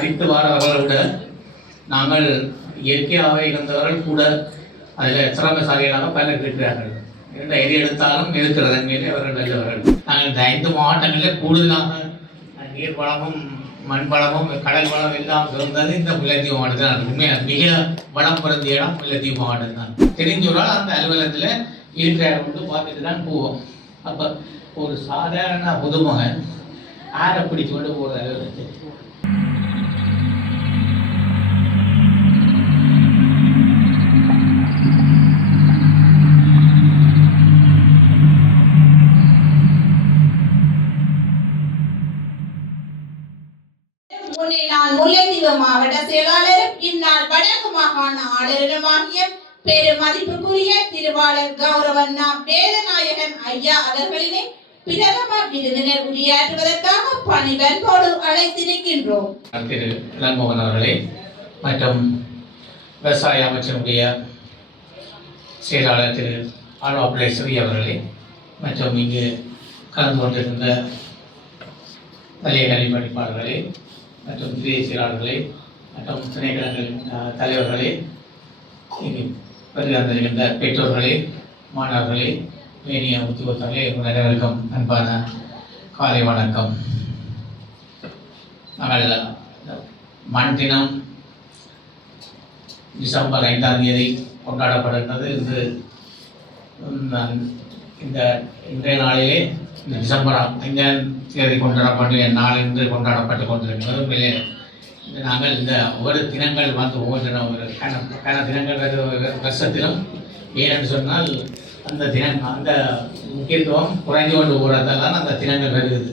அடித்து வாரவர்களை விட நாங்கள் இயற்கையாகவே இருந்தவர்கள் கூட அதில் சிறமசாலிகளாக பலர் இருக்கிறார்கள் இரண்டு எது எடுத்தாலும் இருக்கிறதன் மீது அவர்கள் நல்லவர்கள். நாங்கள் இந்த ஐந்து மாவட்டங்களில் கூடுதலாக நீர் வளமும் மண் வளமும் கடல் வளம் எல்லாம் இருந்தது இந்த முல்லைத்தீவு மாவட்டத்தில் தான் உண்மையாக மிக வளம் பிறந்த இடம் முல்லைத்தீவு மாவட்டம் தான் தெரிஞ்சவரால் அந்த அலுவலகத்தில் இருக்கிற இடம் வந்து பார்த்துட்டு தான் போவோம். அப்போ ஒரு சாதாரண புதுமகன் ஆரை பிடிச்சு கொண்டு போகிற அலுவலகத்தில் வடக்கு மாகாண ஆளுநருமாகிய பெரு மதிப்புக்குரிய திருவாளர் கௌரவண்ணா நாம் வேதநாயகன் ஐயா அவர்களினை பிரதம விருந்தினர் உரையாற்றுவதற்காக பணிவன்போடு அழைத்திருக்கின்றோம் திரு நன்மோகன் அவர்களே மற்றும் விவசாய அமைச்சருடைய செயலாளர் திரு ஆழ்வாப்பிள்ளை சிறி அவர்களே மற்றும் இங்கு கலந்து கொண்டிருந்த பழைய கல்வி படிப்பாளர்களே மற்றும் சிறிய செயலாளர்களே மற்றும் திணைக்களங்கள் தலைவர்களே இங்கு பெற்றோர்களே மாணவர்களே மேனிய உத்தியோகத்தர்களே அனைவருக்கும் அன்பான காலை வணக்கம். நாங்கள் மண் தினம் டிசம்பர் ஐந்தாம் தேதி கொண்டாடப்படுகிறது இது இந்த இன்றைய நாளிலே இந்த டிசம்பர் ஐந்தாம் தேதி கொண்டாடப்பட்ட நாள் என்று கொண்டாடப்பட்டு கொண்டிருக்கிறது. உண்மையிலே நாங்கள் இந்த ஒவ்வொரு தினங்கள் வந்து ஒவ்வொரு ஒரு கண கண தினங்கள் வருஷத்திலும் ஏன்னு சொன்னால் அந்த தினம் அந்த முக்கியத்துவம் குறைந்து கொண்டு போகிறதால அந்த தினங்கள் வருகிறது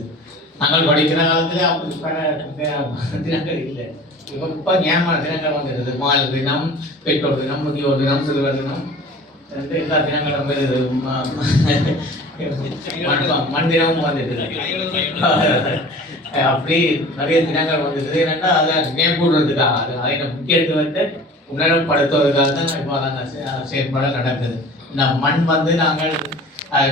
நாங்கள் படிக்கிற காலத்தில் அப்படி பல தினங்கள் இல்லை இப்போ இப்போ தினங்கள் வந்துடுது மால் தினம் பெற்றோர் தினம் முதியோர் தினம் சிறுவர் தினம் எல்லா தினங்களும் வருது மண் மண் தினமும் வந்துடுது அப்படி நிறைய தினங்கள் வந்துருக்குது ஏன்னா அதை மேம்படுறதுக்காக அது அதை முக்கியத்துவத்தை உணரப்படுத்துவதற்காக தான் இப்போ நாங்கள் செயற்பாடு நடக்குது. இந்த மண் வந்து நாங்கள்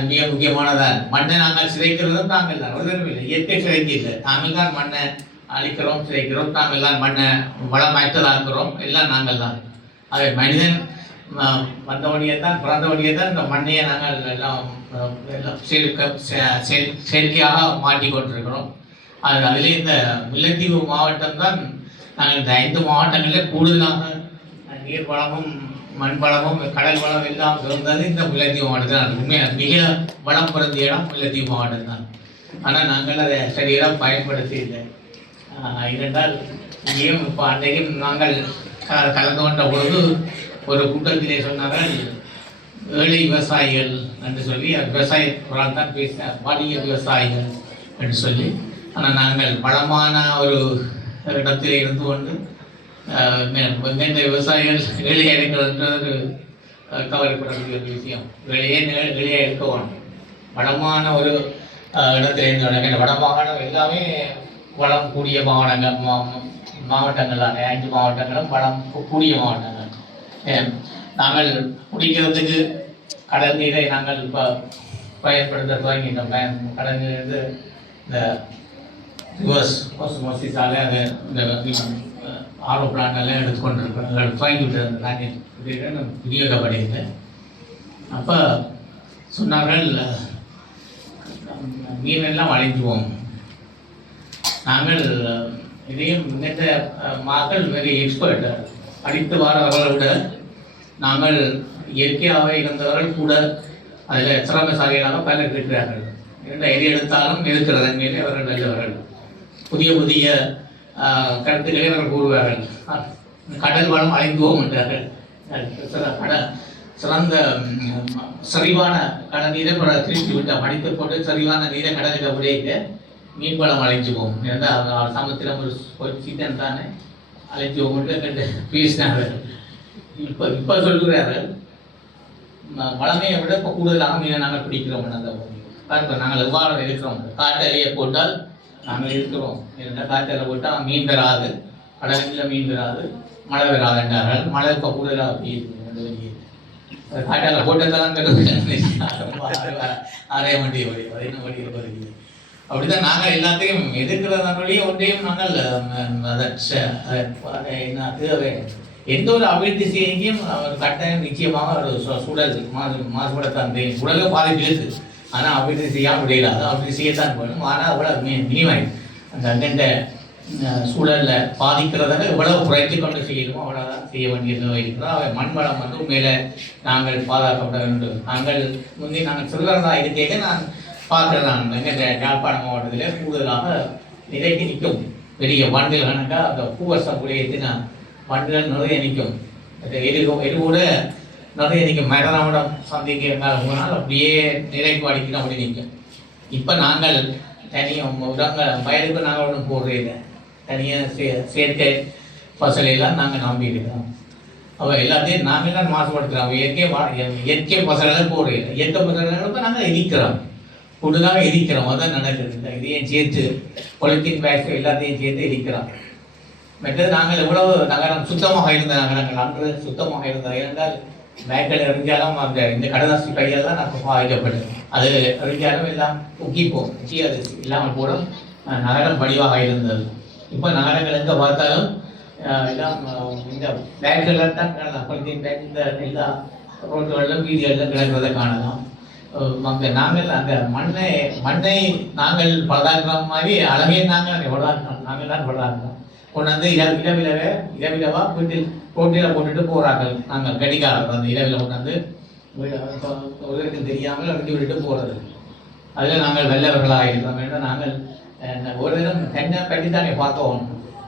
மிக முக்கியமானதான் மண்ணை நாங்கள் சிதைக்கிறதும் நாங்கள் தான் ஒருவரும் இல்லை இயற்கை சிதைக்கல நாங்கள் தான் மண்ணை அழிக்கிறோம் சிதைக்கிறோம். நாங்கள் தான் மண்ணை வளமாற்றதாக்குறோம் எல்லாம் நாங்கள் தான். அதை மனிதன் ம- வந்தவனையே தான் பிறந்தவனையே தான் இந்த மண்ணையை நாங்கள் எல்லாம் எல்லாம் செ- செயல் செயற்கையாக மாட்டி கொண்டிருக்கிறோம். அதிலே இந்த முல்லைத்தீவு மாவட்டம் தான் நாங்கள் இந்த ஐந்து மாவட்டங்களில் கூடுதலாக நீர் வளமும் மண் வளமும் கடல் வளம் எல்லாம் இருந்தது இந்த முல்லைத்தீவு மாவட்டத்தில். தான் உண்மையாக மிக வளம் பிறந்த இடம் முல்லைத்தீவு மாவட்டம் தான். ஆனால் நாங்கள் அதை சரியாக பயன்படுத்தி இல்லை. இரண்டால் இங்கேயும் இப்போ அன்றைக்கும் நாங்கள் கலந்து கொண்ட பொழுது ஒரு கூட்டத்திலே சொன்னார்கள் ஏழை விவசாயிகள் என்று சொல்லி அந்த விவசாய குரான் தான் பேசினார் விவசாயிகள் என்று சொல்லி ஆனால் நாங்கள் வளமான ஒரு இடத்திலே இருந்து கொண்டு ஆஹ் விவசாயிகள் வேலையை எடுக்கிறதுன்றது ஒரு கவலைப்படக்கூடிய ஒரு விஷயம். வெளியே வெளியே எடுக்க வேண்டும். வளமான ஒரு ஆஹ் இடத்துல இருந்து வட வடமாகாணம் எல்லாமே வளம் கூடிய மாவட்டங்கள் மா- மாவட்டங்கள் தானே ஐந்து மாவட்டங்களும் வளம் கூடிய மாவட்டங்கள். நாங்கள் குடிக்கிறதுக்கு கடல் நீரை நாங்கள் இப்போ பயன்படுத்த துவங்கிட்டோம் பயன் கடல் நீர் இந்த ரிவர்ஸ் மோசிஸால அதை இந்த ஆர்ஓ பிளான் எல்லாம் எடுத்துக்கொண்டிருக்கிறோம் துவங்கிட்டு அந்த தண்ணீர் இது விநியோகப்படுகிறது அப்போ சொன்னார்கள் மீனெல்லாம் வளைஞ்சுவோம் நாங்கள் இதையும் முன்னேற்ற மக்கள் வெரி எக்ஸ்பர்ட் அடித்து வாரவர்களை விட நாங்கள் இயற்கையாகவே இருந்தவர்கள் கூட அதில் திறமைசாலிகளாக பலர் இருக்கிறார்கள் இரண்டு எது எடுத்தாலும் இருக்கிறது மேலே அவர்கள் நல்லவர்கள். புதிய புதிய கருத்துக்களை அவர்கள் கூறுவார்கள். கடல் வளம் அழிந்தோம் என்றார்கள். அஹ், சிறந்த சரிவான கடல் நீரை திருப்பி விட்டோம். அடித்து போட்டு சரிவான நீரை கடலில் உடைக்க மீன் வளம் அழிஞ்சு போகும் ஏன்னா அவர் ஒரு சீத்தன் தானே அழைச்சி போகும்போது கண்டு பேசினார்கள். இப்போ இப்போ சொல்கிறார்கள் வளமையை விட இப்போ கூடுதலாக மீனை நாங்கள் பிடிக்கிறோம் அந்த பாருங்க நாங்கள் எவ்வாறு இருக்கிறோம்? காட்டலையை போட்டால் நாங்கள் இருக்கிறோம். இருந்தால் காட்டலை போட்டால் மீன் பெறாது. கடலில் மீன் பெறாது மழை பெறாது என்றார்கள். மழை இப்போ கூடுதலாக பெய்யுது ரெண்டு காட்டால போட்டதெல்லாம் அரைய வண்டி வழி பதினொன்று வழியில் வருகிறது அப்படிதான் நாங்கள் எல்லாத்தையும் எதிர்க்கிறதனுடைய ஒன்றையும் நாங்கள் அதை அதை- என்ன எந்த ஒரு அபிவிருத்தி செய்யும் அவர் கட்டாயம் நிச்சயமாக ஒரு சூழல் மாசு மாசுபடத்தான் தெரியும் உலக பாதிப்பு இருக்குது ஆனால் அபிவிருத்தி செய்யாமல் முடியல அது அபிவிருத்தி செய்யத்தான் வேணும் ஆனால் அவ்வளோ மினிமாய் அந்த அந்தந்த சூழலில் சூழல்ல பாதிக்கிறதால எவ்வளவு குறைத்து கொண்டு செய்யணுமோ அவ்வளோதான் செய்ய வேண்டியது இருக்கிறோம் அவை மண் வளம் வந்து உண்மையில நாங்கள் பாதுகாக்கப்பட வேண்டும். நாங்கள் முந்தைய நாங்கள் சொல்கிறதா இருக்கேங்க நான் பார்க்குறேன். நான் எங்கள் யாழ்ப்பாணம் மாவட்டத்தில் கூடுதலாக நிறைக்கு நிற்கும். பெரிய வண்டில் கணக்கா அந்த பூவரசம் குடியேற்றினா வண்டுகள் நிறைய நிற்கும். அந்த எரு கூட நிறைய நீங்கள் மரணோட சந்திக்க உங்களால் போனால் அப்படியே நிலைக்கு அடிக்கணும் அப்படி நீங்கள் இப்போ நாங்கள் தனியாக உரங்கள் வயலுக்கு நாங்கள் ஒன்றும் போடுறே இல்லை தனியாக சே செயற்கை பசலையெல்லாம் நாங்கள் நம்பி அவள் எல்லாத்தையும் நாங்கள் தான் மாசுபடுத்துகிறோம் இயற்கை வா- இயற்கை பசலைகள் போடுறே இல்லை இயற்கை பசலைகளுக்கு நாங்கள் எரிக்கிறோம் கூடுதலாக எரிக்கிறோம் அதான் நடக்குது. இதையும் சேர்த்து பொலித்தீன் பேக்ஸ் எல்லாத்தையும் சேர்த்து எரிக்கிறோம் மற்றது நாங்கள் எவ்வளவு நகரம் சுத்தமாக இருந்த நகரங்கள்? அன்று சுத்தமாக இருந்த இருந்தால் பேக்கில் எரிஞ்சாலும் அந்த இந்த கடதாசி கையெல்லாம் நான் பாதிக்கப்படும் அது எரிஞ்சாலும் எல்லாம் உக்கிப்போம் உக்கி அது இல்லாமல் கூட அஹ், நகரம் வடிவாக இருந்தது. இப்போ நகரங்கள் எங்கே பார்த்தாலும் எல்லாம் இந்த பேக்குகள் தான் காணலாம். பொலித்தீன் பேக் இந்த எல்லா ரோட்டுகளிலும் வீதிகளிலும் கிடக்கிறதை காணலாம். அங்கே நாங்கள் அந்த மண்ணை மண்ணை நாங்கள் பதாக்குற மாதிரி அழகே நாங்கள் பதாக்குறோம் நாங்கள் தான் பதாக்குறோம் கொண்டாந்து இட இடவிலவே இடவிலவா வீட்டில் போட்டியில் போட்டுட்டு போறார்கள் நாங்கள். கடிகாரம் அந்த இரவில் கொண்டாந்து ஒருவருக்கு தெரியாமல் அடித்து விட்டுட்டு போகிறது அதில் நாங்கள் வெள்ளவர்களாக இருந்தோம் ஏன்னா நாங்கள் ஒரு தினம் தென்னை பற்றி தானே பார்த்தோம்.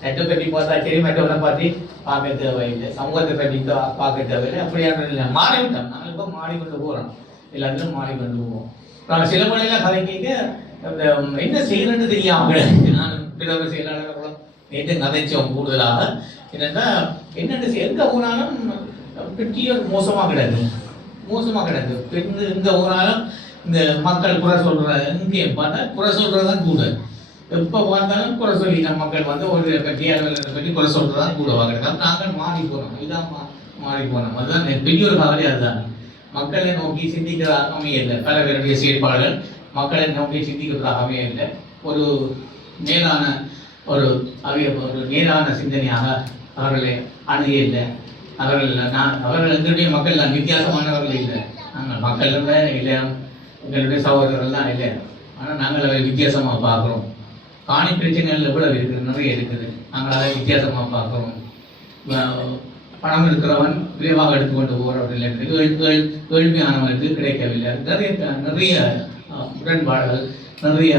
தென்னை பற்றி பார்த்தா சரி மற்றவரை பார்த்து பார்க்க தேவையில்லை. சமூகத்தை பற்றி பார்க்க தேவையில்லை. அப்படியான இல்லை மாறிவிட்டோம் நாங்கள் இப்போ மாறிக்கொண்டு போகிறோம் எல்லாத்திலும் மாறிக்கொண்டு போவோம். நான் சில மொழியெல்லாம் கதைக்க இந்த என்ன செய்யணும்னு தெரியாமல் நான் பிறகு செயலாளர் நேற்று கதைச்சோம் கூடுதலாக. என்னென்னா என்னென்ன செய்ய எங்க போனாலும் பெட்டியும் மோசமாக கிடக்கு. மோசமாக கிடக்கு. பெண் எங்க போனாலும் இந்த மக்கள் குறை சொல்ற இங்கே பார்த்தா குறை சொல்றதுதான் கூட. எப்போ பார்த்தாலும் குறை சொல்லிட்ட மக்கள் வந்து ஒரு பற்றி பற்றி குறை சொல்றதுதான் கூட வாங்குறது நாங்கள் மாறி போனோம். இதான் மா- மாறி போனோம். அதுதான் பெரிய ஒரு கவலை அதுதான். மக்களை நோக்கி சிந்திக்கிறதாக இல்லை பல பேருடைய செயற்பாடுகள் மக்களை நோக்கி சிந்திக்கிறதாக இல்லை ஒரு மேலான ஒரு அவைய ஒரு நேரான சிந்தனையாக அவர்களை அணுகியில்லை அவர்கள் நான் அவர்கள் எங்களுடைய மக்கள் தான் வித்தியாசமானவர்கள் இல்லை. நாங்கள் மக்கள் இல்லை எங்களுடைய சகோதரர்கள் தான் இல்லை. ஆனால் நாங்கள் அதை வித்தியாசமாக பார்க்குறோம். காணி பிரச்சனைகள் எவ்வளவு இருக்குது நிறைய இருக்குது. நாங்கள் அதை வித்தியாசமாக பார்க்குறோம். பணம் இருக்கிறவன் விரைவாக எடுத்துக்கொண்டு போகிறவர்கள் கேள்வி கேள்வியானவனுக்கு கிடைக்கவில்லை. நிறைய நிறைய அஹ், முரண்பாடுகள் நிறைய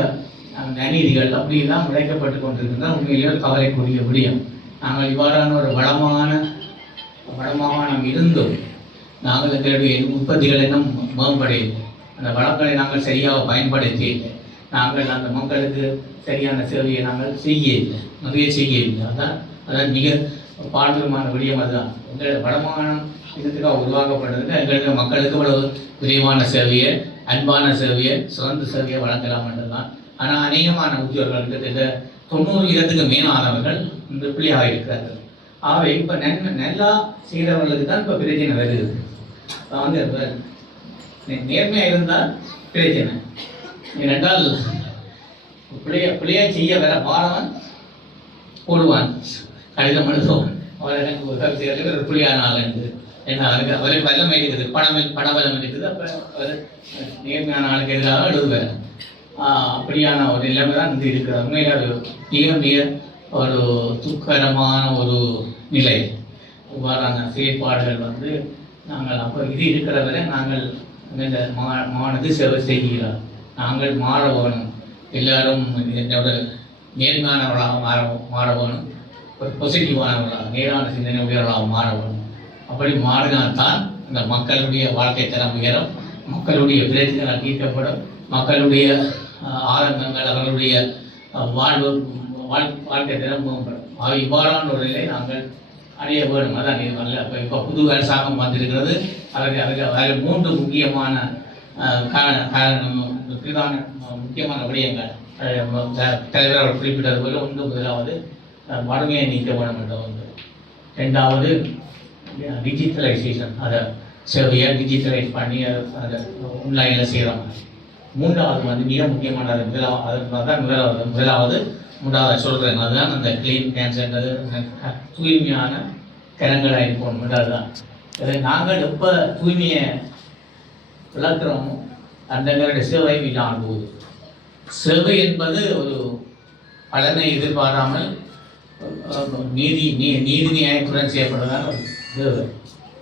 அநீதிகள் அப்படியெல்லாம் உழைக்கப்பட்டு கொண்டிருக்கின்ற உண்மையிலேயே ஒரு கவலைக்குரிய விடயம். நாங்கள் இவ்வாறான ஒரு வளமான வளமாகாணம் இருந்தும் நாங்கள் எங்களுடைய உற்பத்திகள் இன்னும் மேம்படையவில்லை அந்த வளங்களை நாங்கள் சரியாக பயன்படுத்தி நாங்கள் அந்த மக்களுக்கு சரியான சேவையை நாங்கள் செய்ய நிறைய செய்ய அதான் அதான் மிக பாடுதமான விடியம் அதுதான். எங்கள் வளமான இதுக்காக உருவாக்கப்பட்டதுக்கு எங்களுடைய மக்களுக்கு இவ்வளவு விரைவான சேவையை அன்பான சேவையை சிறந்த சேவையை வழங்கலாம் என்றுதான் ஆனால் அநேகமான உத்தியோகர்களுக்கு இந்த தொண்ணூறு இடத்துக்கு மேலானவர்கள் இந்த பிள்ளையாக இருக்கிறார்கள். ஆகவே இப்போ நன்மை நல்லா செய்கிறவர்களுக்கு தான் இப்போ பிரச்சனை வருது. வந்து நேர்மையாக இருந்தால் பிரச்சனை. ஏனென்றால் பிள்ளைய பிள்ளையை செய்ய வர பாடவன் போடுவான். கடிதம் எழுதுவான். அவரை எனக்கு ஒரு கவிதை ஒரு புலியான என்று. என்ன அவருக்கு அவருக்கு வல்லமை இருக்குது. பணம் பணபலம் இருக்குது. அப்புறம் அவர் நேர்மையான ஆளுக்கு எதிராக எழுதுவார். அப்படியான ஒரு நிலைமை தான் இது இருக்கிறது. உண்மையில் அது மிக மிக ஒரு துக்கரமான ஒரு நிலை. இவ்வாறான செயற்பாடுகள் வந்து நாங்கள் அப்போ இது இருக்கிற வரை நாங்கள் இந்த மா மானது சேவை செய்கிறோம் நாங்கள் மாற வேணும் எல்லாரும் என்னோட நேர்மையானவர்களாக மாற மாற வேணும் ஒரு பாசிட்டிவானவர்களாக நேரான சிந்தனை உயர்வாக மாற வேணும் அப்படி மாறினால்தான் அந்த மக்களுடைய வாழ்க்கை தரம் உயரும் மக்களுடைய பிரச்சனைகள் தீர்க்கப்படும் மக்களுடைய ஆரம்பங்கள் அவர்களுடைய வாழ்வு வாழ் வாழ்க்கை தினமும் அவை இவ்வாறான ஒரு நிலை நாங்கள் அடைய வேணும் அதான் இது நல்ல இப்போ இப்போ புது அரசாங்கம் வந்திருக்கிறது. அதற்கு அதற்கு அதில் மூன்று முக்கியமான காரணம் பிரதான முக்கியமான விடயங்கள். தலைவர் அவர் குறிப்பிட்டது போல ஒன்று முதலாவது வறுமையை நீக்க வேணும் என்ற ஒன்று. ரெண்டாவது டிஜிட்டலைசேஷன் அதை சேவையை டிஜிட்டலைஸ் பண்ணி அதை அதை ஆன்லைனில் செய்கிறாங்க மூன்றாவது வந்து மிக முக்கியமானது முதலாவது அதுக்கு தான் முதலாவது முதலாவது மூன்றாவது சொல்கிறேன் அதுதான் அந்த க்ளீன் கேன்சர்ன்றது தூய்மையான கரங்களாக இருப்போம் அதுதான் இதை நாங்கள் எப்போ தூய்மையை விளக்குறோமோ அந்த நேரடி சேவை இல்லாமல் போகுது சேவை என்பது ஒரு பலனை எதிர்பாராமல் நீதி நீ நீதி நியாயத்துடன் செய்யப்படுவதால் ஒரு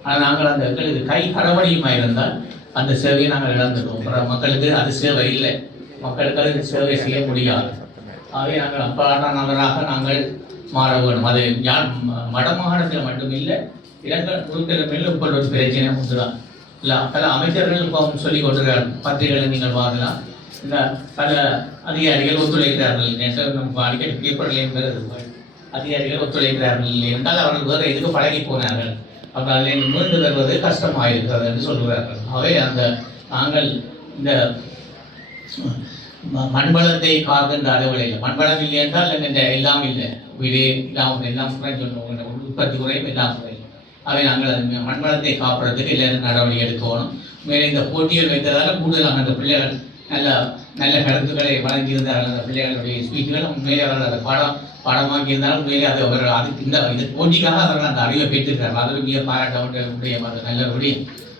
ஆனால் நாங்கள் அந்த எங்களுக்கு கை கடவழியுமாக இருந்தால் அந்த சேவையை நாங்கள் இழந்துட்டோம். மக்களுக்கு அது சேவை இல்லை. மக்களுக்கு அது சேவை செய்ய முடியாது. ஆகவே நாங்கள் அப்பான நகராக நாங்கள் மாற வேண்டும். அது யார் வடமாகாணத்தில் மட்டுமில்லை இடங்கள் முழுக்கிழமையில் இப்போ ஒரு பிரச்சனை உண்டுதான். இல்லை பல அமைச்சர்கள் இப்போ சொல்லி கொண்டிருக்கிறார்கள் பத்திரிகைகளை நீங்கள் பார்க்கலாம். இந்த பல அதிகாரிகள் ஒத்துழைக்கிறார்கள். நேற்று நம்ம அடிக்கடி பேப்பர்லேயும் அதிகாரிகள் ஒத்துழைக்கிறார்கள். என்றால் அவர்கள் வேறு எதுக்கு பழகி போனார்கள்? அவர்கள் அதில் மீண்டு வருவது கஷ்டமாயிருக்கிறது என்று சொல்கிறார்கள் ஆகவே அந்த நாங்கள் இந்த ம- மண்வளத்தை காக்கின்ற அளவில் இல்லை. மண்வளம் இல்லை என்றால் இந்த எல்லாம் இல்லை. உயிரே எல்லாம் எல்லாம் குறைஞ்சு சொன்னோம் உற்பத்தி குறையும் எல்லாம் குறையும் அவை நாங்கள் அந்த மண்வளத்தை காப்பதற்கு எல்லாரும் நடவடிக்கை எடுக்கணும். மேலே இந்த போட்டிகள் வைத்ததால் கூடுதலாக அந்த பிள்ளைகள் நல்லா நல்ல கருத்துக்களை வழங்கியிருந்தார்கள். அந்த பிள்ளைகளுடைய ஸ்பீச்சுகள் உண்மையிலே அவர்கள் அதை பாடம் பாடமாக்கி இருந்தாலும் உண்மையிலே அது அவர்கள் அதுக்கு இந்த இது போட்டிக்காக அவர்கள் அந்த அறிவை பெற்றிருக்கிறார்கள். அது மிக பாராட்ட வேண்டிய நல்லபடி நல்ல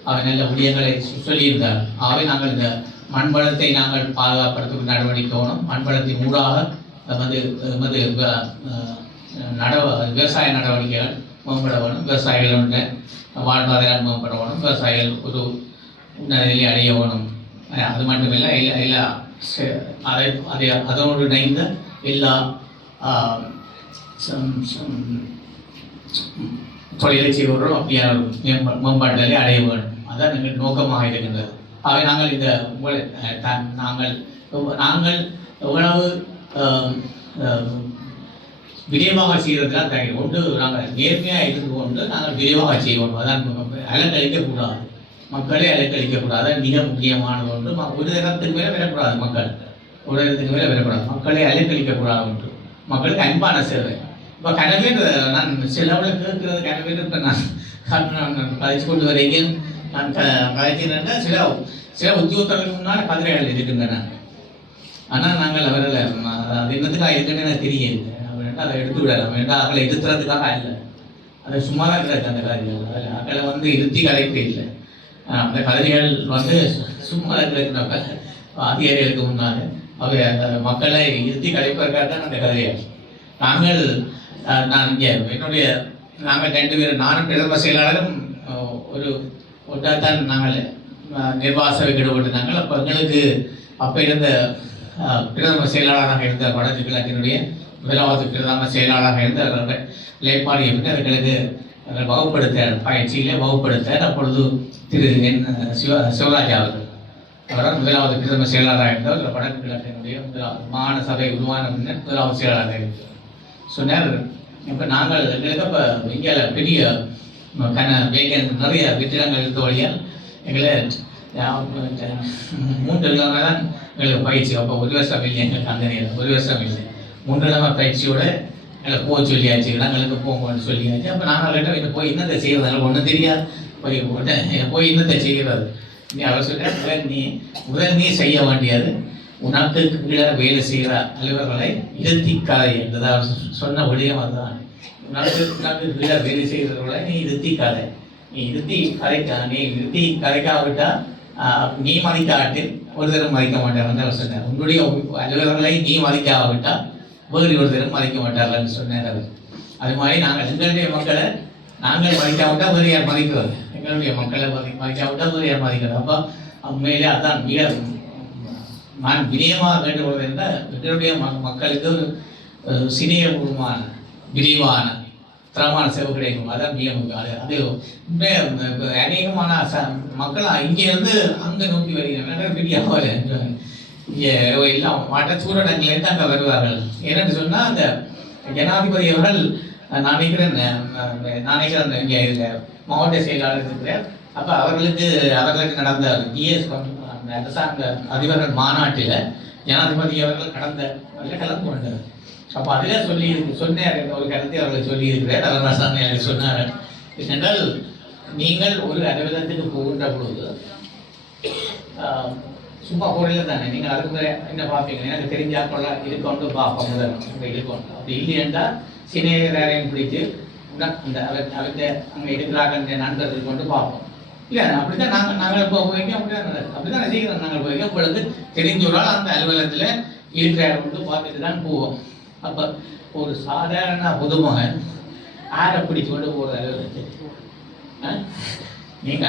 அவர் நல்ல விடயங்களை சொல்லியிருந்தார். ஆகவே நாங்கள் இந்த மண்வளத்தை நாங்கள் பாதுகாப்படுத்தும் நடவடிக்கைணும் மண்வளத்தின் ஊடாக வந்து வந்து நடவ விவசாய நடவடிக்கைகள் மேம்பட வேணும் விவசாயிகளுடைய வாழ்வாதாரம் மேம்பட வேணும் விவசாயிகள் ஒரு நிலையை அடைய வேணும் அது மட்டுமில்லை எல்லா இல்லை அதை அதை அதோடு இணைந்த எல்லா தொழிலை செய்வரும் அப்படியான ஒரு மேம்ப- அடைய வேண்டும். அதான் எங்கள் நோக்கமாக இருக்கின்றது. ஆகவே நாங்கள் இந்த நாங்கள் நாங்கள் உணவு விரைவாக செய்வதற்காக தகவல் ஒன்று நாங்கள் நேர்மையாக இருந்து கொண்டு நாங்கள் விரைவாக செய்வோம். அதான் அலங்கழிக்கக்கூடாது மக்களை அலைக்கழிக்கக்கூடாது மிக முக்கியமானது ஒன்று. ம- ஒரு இடத்துக்கு மேலே வரக்கூடாது மக்கள். ஒரு இடத்துக்கு மேலே வரக்கூடாது மக்களை அலைக்கழிக்கக்கூடாது ஒன்று. மக்களுக்கு அன்பான சேவை. இப்போ கனவேர் நான் சிலவில் கேட்கிறது கனவேர் இப்போ நான் நான் கழிச்சு கொண்டு வரைக்கும் நான் க கழிக்கிறேன்னா சில சில உத்தியோகத்தர்களுக்கு முன்னால் கதிரைகள் இருக்கின்றன. ஆனால் நாங்கள் அவரில் அது என்னத்துக்காக இருக்குன்னு எனக்கு தெரியல அவன் அதை எடுத்து விடலாம் வேண்டாம் அவளை எடுத்துறதுக்காக இல்லை அது சும்மா தான் இருக்கிறது அந்த கதைகள் அதில் அவளை வந்து இருத்தி கலைப்பு இல்லை. அந்த கதைகள் வந்து சும்மா இருக்கிறப்ப அதிகாரிகளுக்கு முன்னால் அவை அந்த மக்களை இருத்தி கலைப்பதற்காக தான் அந்த கதைகள். நாங்கள் நான் இங்கே என்னுடைய நாங்கள் ரெண்டு பேரும் நானும் பிரதம செயலாளரும் ஒரு ஒரு ஒட்டாத்தான் நாங்கள் ஆஹ் நிர்வாக சபைக்கு ஈடுபட்டிருந்தாங்க அப்போ எங்களுக்கு அப்போ இருந்த பிரதம செயலாளராக இருந்த வடக்கு கிழக்கினுடைய முதலாவது பிரதம செயலாளராக இருந்த அவர்கள் லேப்பாடி அவர்களுக்கு வகுப்படுத்த பயிற்சியிலே வகுப்படுத்த அப்பொழுது திரு என் சிவ சிவராஜா அவர்கள். அவரால் முதலாவது பிரதம செயலாளராக இருந்தவர் வடக்கு கிழக்கினுடைய முதலாவது மாகாண சபை உருவான பின்னர் முதலாவது செயலாளராக இருந்தார் சொன்னார் இப்போ நாங்கள் எங்களுக்கு இப்போ இந்தியாவில் பெரிய கன வேகன் நிறைய வெற்றிடங்கள் இருந்த வழியால் எங்களை மூன்று இல்லாமல் தான் எங்களுக்கு பயிற்சி. அப்போ ஒரு வருஷம் இல்லை எங்களுக்கு அந்த ஒரு வருஷம் இல்லை. மூன்று இல்லாமல் பயிற்சியோட எங்களை போக சொல்லியாச்சு நாங்களுக்கு போங்கன்னு சொல்லியாச்சு. அப்போ நாங்கள் லெட்டர் இதை போய் என்னத்தை செய்யறது? ஒன்றும் தெரியாது. போய் உடனே போய் என்னத்தை செய்கிறது நீ அவர் சொல்ற முதல் நீ முதல் நீ செய்ய வேண்டியது. உனக்கு கீழே வேலை செய்கிற அலுவலர்களை இருத்தி கதை என்றது அவர் சொன்ன விடயம் அதுதான் உனக்கு உனக்கு கீழே வேலை செய்கிறவர்களை நீ இருத்தி நீ இருத்தி கரைக்கா நீ இருத்தி கரைக்காவிட்டால் நீ மதிக்காட்டில் ஒரு தரம் மதிக்க மாட்டார் அவர் சொன்னார். உன்னுடைய அலுவலர்களை நீ மதிக்காவிட்டால் வேறு ஒரு தரம் மதிக்க மாட்டார்கள்னு சொன்னார் அவர். அது மாதிரி நாங்கள் எங்களுடைய மக்களை நாங்கள் மறைக்காவிட்டா வேறு யார் மதிக்கிறது எங்களுடைய மக்களை மதி மதிக்காவிட்டா வேறு யார் மதிக்கிறது அப்போ உண்மையிலே அதான் மிக நான் வினயமாக வேண்டுகொள்வது என்றால் எங்களுடைய ம- மக்களுக்கு ஒரு சினியபூர்வமான விரிவான தரமான சேவை கிடைக்கும். அதான் மிக முக்கியம் அது அது அநேகமான ச மக்கள் இங்கேருந்து அங்கே நோக்கி வருகிறாங்க பெரிய அவலை இங்கே எல்லாம் மற்ற சூழலங்கள்லேருந்து அங்கே வருவார்கள். ஏன்னு சொன்னால் அந்த ஜனாதிபதி அவர்கள் நான் நினைக்கிறேன் நான் நினைக்கிறேன் இங்கே இதில் மாவட்ட செயலாளர் இருக்கிறார். அப்போ அவர்களுக்கு அவர்களுக்கு நடந்த இஎஸ் அந்த அரசாங்க அதிபர்கள் மாநாட்டில் ஜனாதிபதி அவர்கள் கடந்த அதில் கலந்து கொண்டார் அப்போ அதில் சொல்லி சொன்னார் ஒரு கருத்தை அவர்கள் சொல்லியிருக்கிறார். அவர் ரசாமி எனக்கு சொன்னார். என்னென்றால் நீங்கள் ஒரு அலுவலகத்துக்கு போகின்ற பொழுது சும்மா போடல தானே. நீங்கள் அதுக்கு என்ன பார்ப்பீங்க? எனக்கு தெரிஞ்சாக்கொள்ள இருக்கொண்டு பார்ப்போம் முதல் அங்கே இருக்கணும் அப்படி இல்லையென்றா சினேகரையும் பிடிச்சு அந்த அவர் அவர்கிட்ட அங்கே இருக்கிறாங்க நண்பர்கள் கொண்டு பார்ப்போம். இல்லை அப்படித்தான் நாங்கள் நாங்கள் இப்போ போய்க்க அப்படிதான் அப்படிதான் செய்கிறோம் நாங்கள் போய்க்க உங்களுக்கு தெரிஞ்சவரால் அந்த அலுவலகத்தில் இருக்கிறார் கொண்டு பார்த்துட்டு தான் போவோம். அப்போ ஒரு சாதாரண பொதுமகன் ஆரை பிடிச்சு கொண்டு போகிற அலுவலகத்துக்கு. ஆ? நீங்க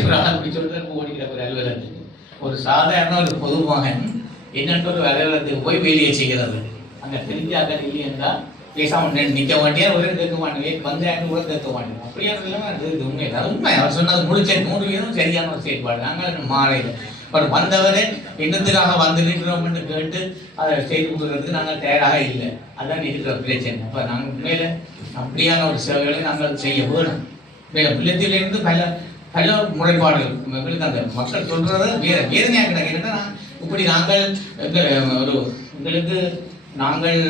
ஒரு ஆள் பிடிச்சு கொண்டு ஓடிக்கிற ஒரு அலுவலகத்துக்கு. ஒரு சாதாரண ஒரு பொதுமகன் என்னென்ற ஒரு அலுவலகத்துக்கு போய் வேலையை செய்கிறது? அங்க தெரிஞ்சாக்க இல்லையா பேசாம பேசாமல் நிற்க மாட்டியா? ஒரு கேட்க மாட்டேன் வந்தாங்க கூட கேட்க மாட்டேன் அப்படியான நிலைமை அது உண்மை இல்லை. உண்மை. அவர் சொன்னது முடிச்ச நூறு வீதம் சரியான ஒரு செயற்பாடு நாங்கள் மாலையில் பட் வந்தவரே என்னத்துக்காக வந்துருக்கிறோம்னு கேட்டு அதை செய்து கொடுக்கறதுக்கு நாங்கள் தயாராக இல்லை. அதான் இருக்கிற பிரச்சனை. அப்போ நாங்கள் உண்மையில அப்படியான ஒரு சேவைகளை நாங்கள் செய்ய வேணும். வேற பிள்ளைத்திலிருந்து பல பல முறைப்பாடுகள். எங்களுக்கு அந்த மக்கள் சொல்றது வேற வேதனையாக கிடக்கு என்னன்னா இப்படி நாங்கள் ஒரு எங்களுக்கு நாங்கள்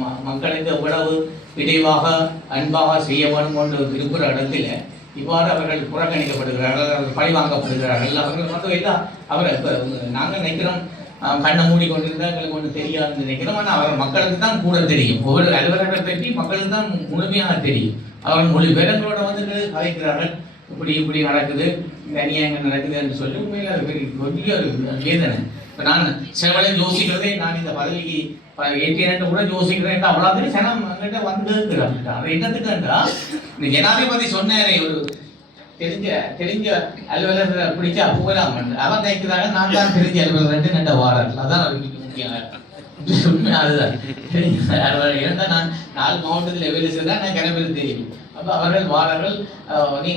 ம- மக்களுக்கு எவ்வளவு விரைவாக அன்பாக செய்ய வேண்டும் என்று விரும்புகிற இடத்துல இவ்வாறு அவர்கள் புறக்கணிக்கப்படுகிறார்கள் அவர்கள் பழி வாங்கப்படுகிறார்கள். அவர்கள் மட்டும் இல்லை அவர் இப்போ நாங்கள் நினைக்கிறோம் கண்ணை மூடி கொண்டிருந்தால் எங்களுக்கு ஒன்று தெரியாதுன்னு நினைக்கிறோம். ஆனால் அவர் மக்களுக்கு தான் கூட தெரியும். ஒவ்வொரு அலுவலர்களை பற்றி மக்களுக்கு தான் முழுமையாக தெரியும். அவர்கள் மொழி பேரங்களோட வந்து கதைக்கிறார்கள். இப்படி இப்படி நடக்குது இந்த அநியாயங்கள் நடக்குதுன்னு சொல்லி உண்மையில் அது பெரிய பெரிய ஒரு வேதனை. இப்போ நான் சில வேளை யோசிக்கிறதே நான் இந்த பதவிக்கு ஏற்றினு கூட யோசிக்கிறேன் அவ்வளோ சனம் என்கிட்ட வந்து அவர் என்னத்துக்குன்றா இந்த ஜனாதிபதி சொன்னாரே ஒரு தெரிஞ்ச தெரிஞ்ச அலுவலர் பிடிச்சா போகலாம் அவன் நினைக்கிறாங்க நான் தான் தெரிஞ்ச அலுவலர் நண்ட வாரல் அதான் அவருக்கு முக்கியம் உண்மை. அதுதான். அவர் நான் நாலு மாவட்டத்தில் வேலை செய்தால் நான் கிளம்பி தெரியும் அப்போ அவர்கள் வாழர்கள் அஹ், நீ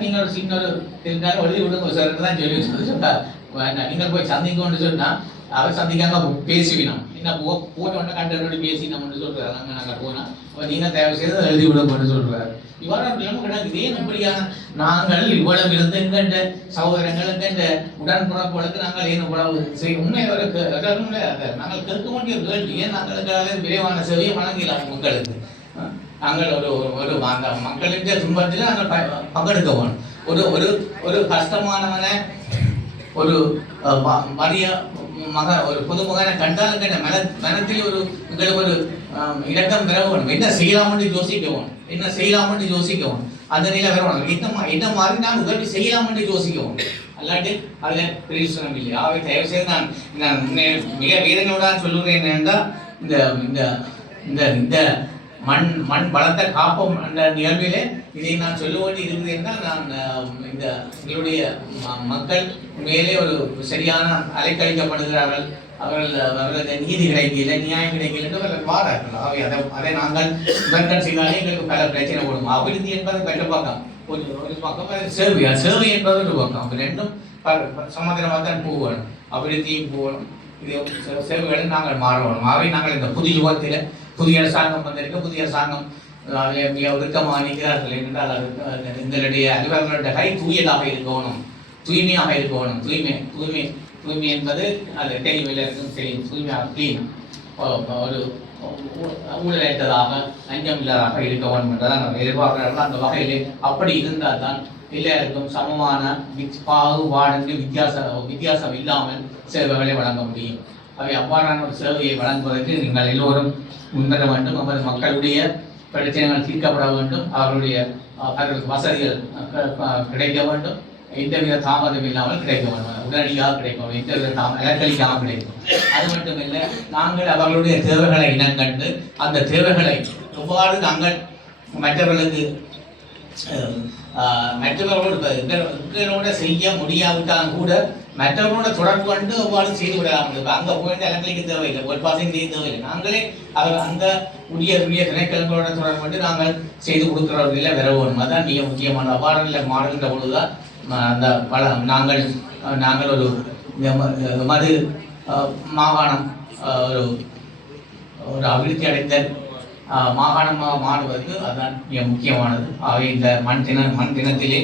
நீங்கள் ஒரு சின்ன தெரிஞ்சாலும் எழுதி விடுங்க சார் தான் சொல்லி சொல்லி சொன்னார் நீங்க நீங்கள் போய் சந்திக்கணும்னு சொன்னால் அவர் சந்திக்காம பேசுவினோம் என்ன போ போன உடனே கண்டனோடு பேசினோம்னு சொல்றாரு நாங்கள் நாங்கள் போனால் அப்போ நீங்கள் தயவு செய்து எழுதி விடுங்கன்னு சொல்றாரு இவ்வாறு இல்லாமல் கிடையாது ஏன் இப்படியான நாங்கள் இவ்வளவு இருந்து எங்கண்ட சகோதரங்கள் எங்கண்ட உடன்பிறப்புகளுக்கு நாங்கள் ஏன் இவ்வளவு செய்ய உண்மை அவருக்கு உண்மை நாங்கள் கேட்க வேண்டிய கேள்வி ஏன் நாங்கள் விரைவான சேவையை வழங்கலாம் உங்களுக்கு அஹ் நாங்கள் ஒரு ஒரு- ஒரு அந்த மக்களின் துன்பத்தில் நாங்கள் ப- பங்கெடுக்க வேணும் ஒரு ஒரு ஒரு கஷ்டமானவனை ஒரு அஹ், மக ஒரு புதுமகனை கண்டாலும் கண்ட மன மனத்தில் ஒரு எங்களுக்கு ஒரு ஆம், இரக்கம் பெற வேணும் என்ன செய்யலாம்னு யோசிக்கவும் என்ன செய்யலாம்னு யோசிக்கவும் அந்த நிலை வர என்ன என்ன மாதிரி நான் உதவி செய்யலாம்னு யோசிக்கவும் அல்லாட்டி அதில் பிரயோசனம் இல்லை ஆகவே தயவு செய்து நான் நான் மிக வேதனையோட சொல்லுகிறேன் என்னென்றால் இந்த இந்த இந்த இந்த மண் மண் பலத்தை காப்போம் என்ற நிகழ்விலே இதை நான் சொல்ல வேண்டி இருக்குது நான் இந்த எங்களுடைய ம- மக்கள் மேலே ஒரு சரியான அலைக்கழிக்கப்படுகிறார்கள். அவர்கள் அவர்களுக்கு நீதி கிடைக்கல நியாயம் கிடைக்கல என்று அவர்கள் வாரார்கள். அவை அதை அதை நாங்கள் விமர்சனம் செய்தாலே எங்களுக்கு பல பிரச்சனை கொடுக்கும் அபிவிருத்தி என்பது பெற்ற பக்கம். ஒரு ஒரு பக்கம் சேவை சேவை என்பது ஒரு பக்கம். அப்ப ரெண்டும் சமாதானமாக தான் போகணும். அபிவிருத்தியும் போகணும். இது சேவைகளை நாங்கள் மாறணும். அவை நாங்கள் இந்த புதிய யுகத்தில் புதிய அரசாங்கம் வந்திருக்கு. புதிய அரசாங்கம் விருக்கமாக நிற்கிறார்கள் என்றால் அது எங்களுடைய அலுவலர்களுடைய கை தூயதாக இருக்கணும். தூய்மையாக இருக்கணும். தூய்மை தூய்மை தூய்மை என்பது அது தெளிவில் இருக்கும் தெரியும் தூய்மையாக க்ளீன் ஒரு ஊழலற்றதாக அஞ்சம் இல்லாதாக இருக்க வேண்டும் என்றதான் நம்ம எதிர்பார்க்கிறார்கள். அந்த வகையிலே அப்படி இருந்தால் தான் எல்லாருக்கும் சமமான வித்- பாகுபாடு வித்தியாச வித்தியாசம் இல்லாமல் சேவைகளை வழங்க முடியும். அவை அவ்வாறான ஒரு சேவையை வழங்குவதற்கு நீங்கள் எல்லோரும் முன்வர வேண்டும். நமது மக்களுடைய பிரச்சனைகள் தீர்க்கப்பட வேண்டும். அவர்களுடைய அவர்களுக்கு வசதிகள் கிடைக்க வேண்டும். எந்தவித தாமதம் இல்லாமல் கிடைக்க வேண்டும். உடனடியாக கிடைக்கும் எந்தவித தாம அலக்கழிக்காமல் கிடைக்கும் அது மட்டுமில்லை நாங்கள் அவர்களுடைய தேவைகளை இனங்கண்டு அந்த தேவைகளை எவ்வாறு நாங்கள் மற்றவர்களுக்கு மற்றவர்களோடு எங்களோட செய்ய முடியாவிட்டாலும் கூட மற்றவர்களோட தொடர்பு கொண்டு எவ்வாறு செய்து விடலாம் இப்ப அங்க போயிட்டு எலக்ட்ரிக்கு தேவையில்லை. ஒரு பாசிங் செய்ய தேவையில்லை. நாங்களே அவர் அந்த உரிய உரிய திணைக்களங்களோட தொடர்பு கொண்டு நாங்கள் செய்து கொடுக்கிறவர்களில் வர வேணும் அதான் மிக முக்கியமான அவ்வாறு மாறுகின்ற பொழுதுதான் அந்த பல நாங்கள் நாங்கள் ஒரு மது மாகாணம் ஒரு ஒரு அபிவிருத்தி அடைந்த மாகாணமாக மாறுவதற்கு அதுதான் மிக முக்கியமானது. ஆகவே இந்த மண் தின மண் தினத்திலே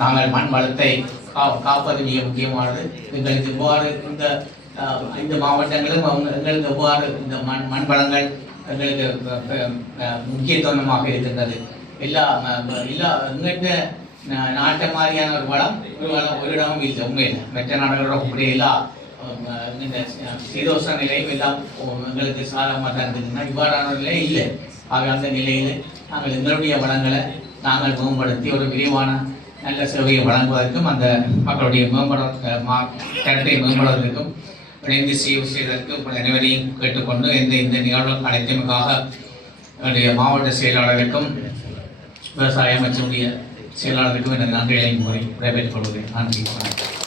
நாங்கள் மண் வளத்தை காப்பது மிக முக்கியமானது. எங்களுக்கு எவ்வாறு இந்த இந்த மாவட்டங்களும் அவங்க எங்களுக்கு எவ்வாறு இந்த மண் மண் வளங்கள் எங்களுக்கு முக்கியத்துவமாக இருக்கின்றது. எல்லா எல்லா எங்கள்கிட்ட நாட்டை மாதிரியான ஒரு வளம் ஒரு வளம் ஒரு இடமும் இல்லை உண்மையில். மற்ற நாடுகளோட ஒப்படையிலா இந்த சீதோஷ நிலையும் எல்லாம் எங்களுக்கு சாதகமாக தான் இருந்ததுன்னா இவ்வாறான நிலை இல்லை. ஆக அந்த நிலையில் நாங்கள் எங்களுடைய வளங்களை நாங்கள் மேம்படுத்தி ஒரு விரிவான நல்ல சேவையை வழங்குவதற்கும் அந்த மக்களுடைய மேம்பட தரத்தை மேம்படுவதற்கும் இணைந்து செய்வதற்கு உங்கள் அனைவரையும் கேட்டுக்கொண்டு இந்த இந்த நிகழ்வு அனைத்துமக்காக என்னுடைய மாவட்ட செயலாளருக்கும் விவசாய அமைச்சருடைய செயலாளருக்கும் எனது நன்றிகளை கூறி விடைபெற்றுக் கொள்வதை நன்றி வணக்கம்.